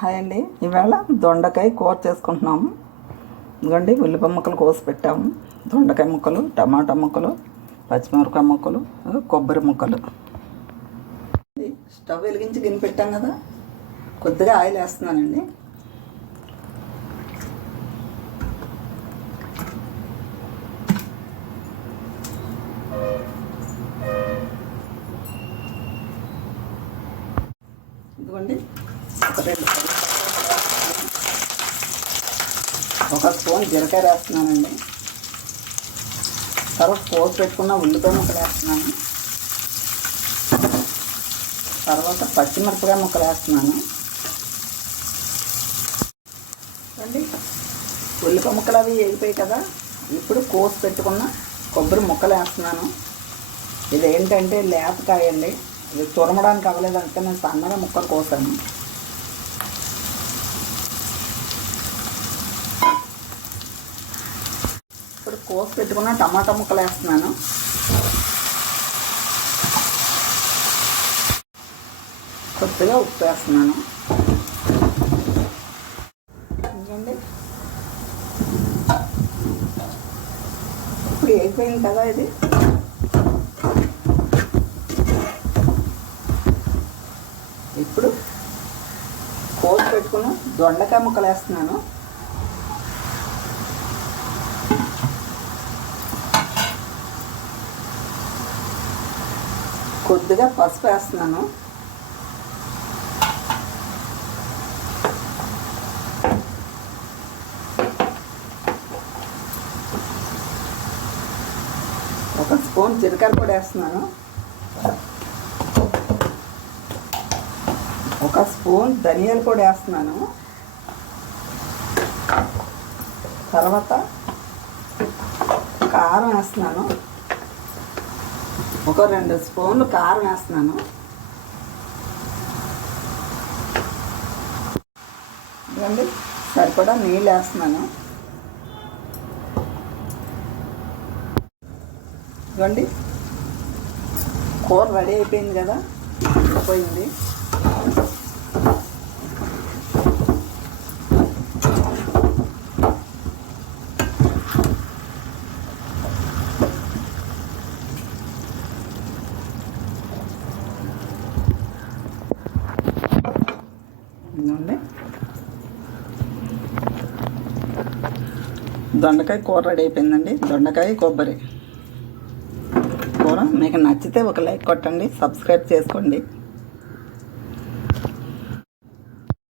Hi అండి. ఈవేళ దొండకాయ కూర చేసుకుంటున్నాము ఇదిగోండి ఉల్లిపాయ ముక్కలు కోసి పెట్టాము దొండకాయ ముక్కలు టమాటా ముక్కలు పచ్చిమిరపకాయ ముక్కలు కొబ్బరి ముక్కలు. స్టవ్ వెలిగించి గిన్నె పెట్టాం కదా కొద్దిగా ఆయిల్ వేస్తున్నానండి. ఇదిగోండి ఒక స్పూన్ జీలకాయ వేస్తున్నానండి. తర్వాత పోపు పెట్టుకున్న ఉల్లిపాయ ముక్కలు వేస్తున్నాను. తర్వాత పచ్చిమిరపకాయ ముక్కలు వేస్తున్నాను. అండి ఉల్లిపాయ ముక్కలు అవి వేగిపోయి కదా ఇప్పుడు కోసి పెట్టుకున్న కొబ్బరి ముక్కలు వేస్తున్నాను. ఇది ఏంటంటే లేతకాయ అండి ఇది తురమడానికి అవ్వలేదు అంటే నేను సన్నగా ముక్కలు కోసాను. కోసి పెట్టుకున్న టమాటా ముక్కలు వేస్తున్నాను. కొద్దిగా ఉప్పు వేస్తున్నాను. ఇప్పుడు అయిపోయింది కదా ఇది. ఇప్పుడు కోసి పెట్టుకుని దొండకాయ ముక్కలు వేస్తున్నాను. కొద్దిగా పసుపు వేస్తున్నాను. ఒక స్పూన్ జీలకర్ర కూడా వేస్తున్నాను. ఒక స్పూన్ ధనియాలు కూడా వేస్తున్నాను. తర్వాత కారం వేస్తున్నాను. ఒక రెండు స్పూన్లు కారం వేస్తున్నాను. ఇవ్వండి సరిపడా నీళ్ళు వేస్తున్నాను. ఇవ్వండి కూర రెడీ అయిపోయింది కదా పోయింది ఇదిగోండి. దొండకాయ కూర రెడీ అయిపోయిందండి. దొండకాయ కొబ్బరి. కూర మీకు నచ్చితే ఒక లైక్ కొట్టండి సబ్స్క్రైబ్ చేసుకోండి.